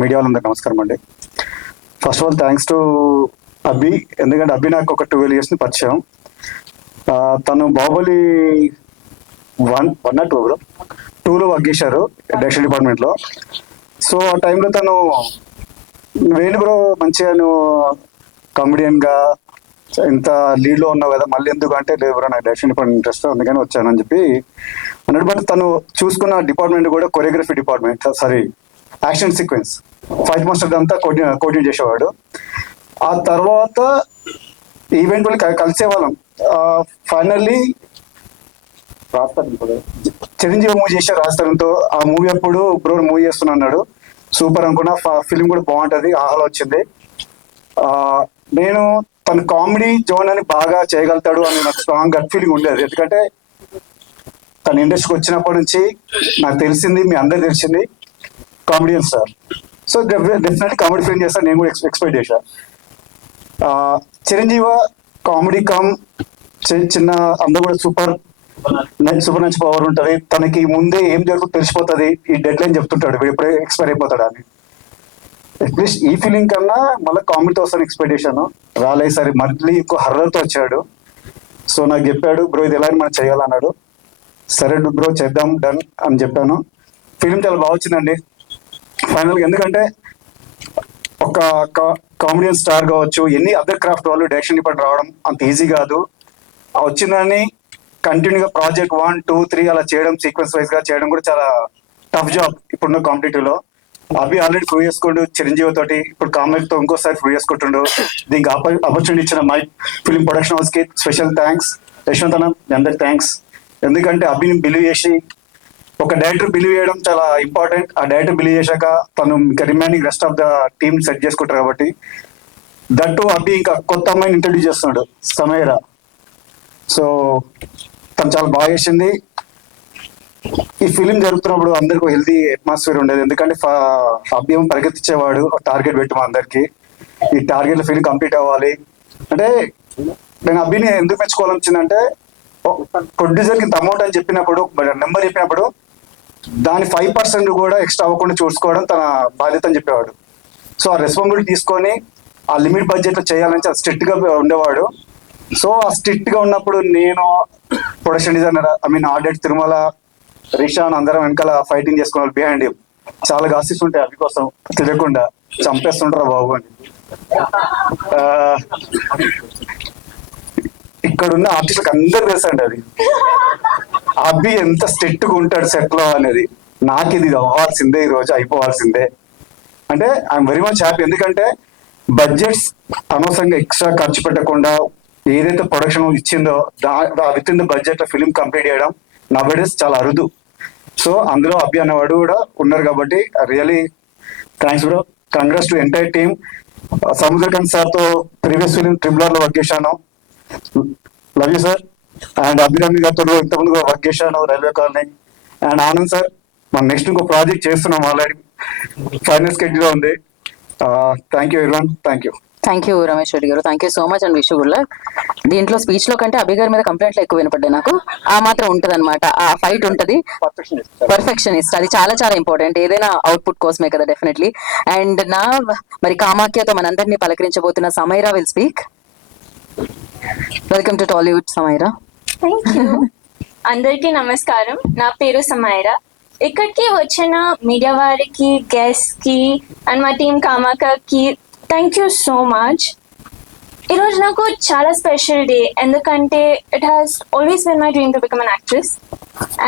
Media వాళ్ళందరికీ నమస్కారం అండి. First of all thanks to Abhi, ఎందుకంటే అభి నాకు ఒక 12 years పరిచయం. తను బాహుబలి 1 2లో వర్క్ చేశారు డైరెక్షన్ డిపార్ట్మెంట్లో. సో ఆ టైంలో తను వేణు బ్రో మంచిగా నువ్వు కామెడియన్గా ఇంత లీడ్లో ఉన్నావు కదా, మళ్ళీ ఎందుకు అంటే లేదు బ్రో నాకు డైరెక్షన్ డిపార్ట్మెంట్ ఇంట్రెస్ట్ అందుకని వచ్చానని చెప్పి అన్నాడు. బట్ తను చూసుకున్న డిపార్ట్మెంట్ కూడా choreography department, sorry action sequence, fight master అంతా కోఆర్డినేట్ చేసేవాడు. ఆ తర్వాత ఈవెంట్ కలిసే వాళ్ళం. ఫైనల్లీ చిరంజీవి మూవీ చేశారు రాజస్థాన్తో. ఆ మూవీ అప్పుడు బ్రో మూవీ చేస్తున్నా అన్నాడు. సూపర్ అనుకున్నా, ఫిలిం కూడా బాగుంటుంది, ఆహ్లా వచ్చింది. నేను తన కామెడీ జోన్ అని బాగా చేయగలుగుతాడు అని నాకు స్ట్రాంగ్ గట్ ఫీలింగ్ ఉండేది. ఎందుకంటే తన ఇండస్ట్రీకి వచ్చినప్పటి నుంచి నాకు తెలిసింది, మీ అందరికి తెలిసింది comedian star. So definitely comedy film చేస్తాను నేను కూడా ఎక్స్పెక్ట్ చేశా. చిరంజీవి కామెడీ కమ్ చిన్న అందరూ కూడా సూపర్ నచ్చి పవర్ ఉంటుంది. తనకి ముందే ఏం జరుగుతుందో తెలిసిపోతుంది. ఈ డెడ్ లైన్ చెప్తుంటాడు వీడు ఎప్పుడే ఎక్స్పైర్ అయిపోతాడు అని. అట్లీస్ట్ ఈ ఫీలింగ్ కన్నా మళ్ళీ కామెడీతో వస్తాను ఎక్స్పెక్ట్ చేశాను. రాలేదు, సరే మళ్ళీ ఇంకో హర్రర్తో వచ్చాడు. సో నాకు చెప్పాడు బ్రో ఇది ఎలా మనం చేయాలన్నాడు. సరే బ్రో చేద్దాం డన్ అని చెప్పాను. ఫిలిం చాలా బాగా వచ్చిందండి ఫైనల్గా. ఎందుకంటే ఒక కామెడియన్ స్టార్ కావచ్చు, ఎన్ని అదర్ క్రాఫ్ట్ వాళ్ళు డైరెక్షన్ డిపార్ట్మెంట్ రావడం అంత ఈజీ కాదు. ఆ వచ్చిందని కంటిన్యూగా ప్రాజెక్ట్ 1 2 3 అలా చేయడం, సీక్వెన్స్ వైజ్ గా చేయడం కూడా చాలా టఫ్ జాబ్ ఇప్పుడున్న కాంపిటేటివ్ లో. అవి ఆల్రెడీ ప్రూవ్ చేసుకోండు చిరంజీవి తోటి, ఇప్పుడు కామెడీతో ఇంకోసారి ప్రూవ్ చేసుకుంటుండు. దీనికి ఆపర్చునిటీ ఇచ్చిన మై ఫిలిం ప్రొడక్షన్ హౌస్ కి స్పెషల్ థ్యాంక్స్. యశ్వంత్ అన్న అందరికి థ్యాంక్స్. ఎందుకంటే అభిని బిలీవ్ చేసి, ఒక డైరెక్టర్ బిలీవ్ చేయడం చాలా ఇంపార్టెంట్. ఆ డైరెక్టర్ బిలీవ్ చేశాక తను ఇంకా remaining rest of the team set చేసుకుంటారు కాబట్టి. దట్టు అభి ఇంకా కొత్త అమ్మాయిని ఇంట్రడ్యూస్ చేస్తున్నాడు, సమీరా. సో తను చాలా బాగా చేసింది. ఈ ఫిలిం జరుగుతున్నప్పుడు అందరికి హెల్తీ అట్మాస్ఫియర్ ఉండేది. ఎందుకంటే అభ్యం పరిగెత్తించేవాడు, టార్గెట్ పెట్టి మా అందరికి ఈ టార్గెట్ ఫిలిం కంప్లీట్ అవ్వాలి అంటే. నేను అభిని ఎందుకు మెచ్చుకోవాలనిచ్చిందంటే, ప్రొడ్యూసర్కి ఇంత అమౌంట్ అని చెప్పినప్పుడు, నెంబర్ చెప్పినప్పుడు దాని 5% కూడా ఎక్స్ట్రా అవ్వకుండా చూసుకోవడం తన బాధ్యత అని చెప్పేవాడు. సో ఆ రెస్పాన్సిబిలిటీ తీసుకొని ఆ లిమిట్ బడ్జెట్లో చేయాలని చాలా స్ట్రిక్ట్గా ఉండేవాడు. సో ఆ స్ట్రిక్ట్గా ఉన్నప్పుడు నేను production designer, audit Tirumala, Rishan అందరం వెనకాల ఫైటింగ్ చేసుకున్నారు బిహైండ్. చాలా గాసిప్స్ ఉంటాయి అవి కోసం, తెలియకుండా చంపేస్తుంటారా బాబు అని. ఇక్కడ ఉన్న ఆర్టిస్టులకు అందరు తెలుసండి అది, అభి ఎంత స్ట్రిక్ట్గా ఉంటాడు సెట్ లో అనేది. నాకు ఇది అవ్వాల్సిందే, ఈ రోజు అయిపోవాల్సిందే అంటే ఐఎమ్ వెరీ మచ్ హ్యాపీ. ఎందుకంటే బడ్జెట్స్ అనవసరంగా ఎక్స్ట్రా ఖర్చు పెట్టకుండా ఏదైతే ప్రొడక్షన్ ఇచ్చిందో within the budget film complete చేయడం నవేడేస్ చాలా అరుదు. సో అందులో అభి అనేవాడు కూడా ఉన్నారు కాబట్టి really thanks bro. Congrats to entire team. Samudrakanth సార్తో ప్రీవియస్ ఫిలిం ట్రిబులర్ లో వర్క్ చేశాను, love you sir. And Abhirami గారితో ఇంతకుముందు వర్క్ చేశాను railway colony. And Anand sir, మనం నెక్స్ట్ ఇంకో ప్రాజెక్ట్ చేస్తున్నాం, ఆల్రెడీ ఫైనల్ స్కెడ్యూల్ లో ఉంది. Thank you everyone, thank you. Thank you Ramesh Reddy garu, thank you so much and wish good luck. దీంట్లో స్పీచ్ లో కంటే అభి గారి మీద కంప్లైంట్లు ఎక్కువ వినపడ్డాయి నాకు. ఆ మాత్రం ఉంటది అనమాట, ఆ ఫైట్ ఉంటది, పర్ఫెక్షనిస్ట్. అది చాలా చాలా ఇంపార్టెంట్, ఏదైనా అవుట్పుట్ కోసమే కదా డెఫినెట్లీ. అండ్ నా మరి కామాఖ్యతో మనందరినీ పలకరించబోతున్న Samaira will speak. Welcome to Tollywood Samaira. Thank you. అందరికీ నమస్కారం, నా పేరు సమైరా. ఇక్కడికి వచ్చిన మీడియా వారికి, గెస్ట్ కి అండ్ మా టీమ్ కామాఖ్యకి థ్యాంక్ యూ సో మచ్. ఈరోజు నాకు చాలా స్పెషల్ డే, ఎందుకంటే it has always been my dream to become an actress.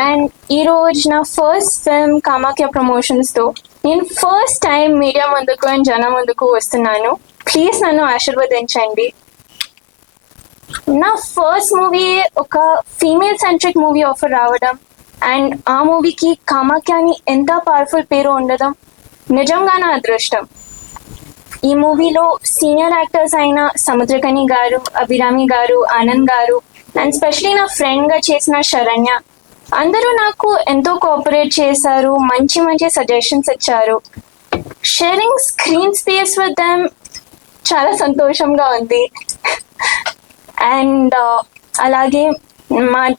And ఈరోజు నా ఫస్ట్ ఫిల్మ్ కామాఖ్య ప్రమోషన్స్తో నేను ఫస్ట్ టైం మీడియా ముందుకు అండ్ జనం ముందుకు వస్తున్నాను. ప్లీజ్ నన్ను ఆశీర్వదించండి. నా ఫస్ట్ మూవీ ఒక ఫీమేల్ సెంట్రిక్ మూవీ ఆఫర్ రావడం అండ్ ఆ మూవీకి కామాఖ్య అని ఎంత పవర్ఫుల్ పేరు ఉండడం నిజంగా నా అదృష్టం. ఈ మూవీలో సీనియర్ యాక్టర్స్ అయిన సముద్రకని గారు, అభిరామి గారు, ఆనంద్ గారు అండ్ స్పెషలీ నా ఫ్రెండ్గా చేసిన శరణ్య, అందరూ నాకు ఎంతో కోఆపరేట్ చేశారు, మంచి మంచి సజెషన్స్ ఇచ్చారు. Sharing screen space with them చాలా సంతోషంగా ఉంది. అండ్ అలాగే మా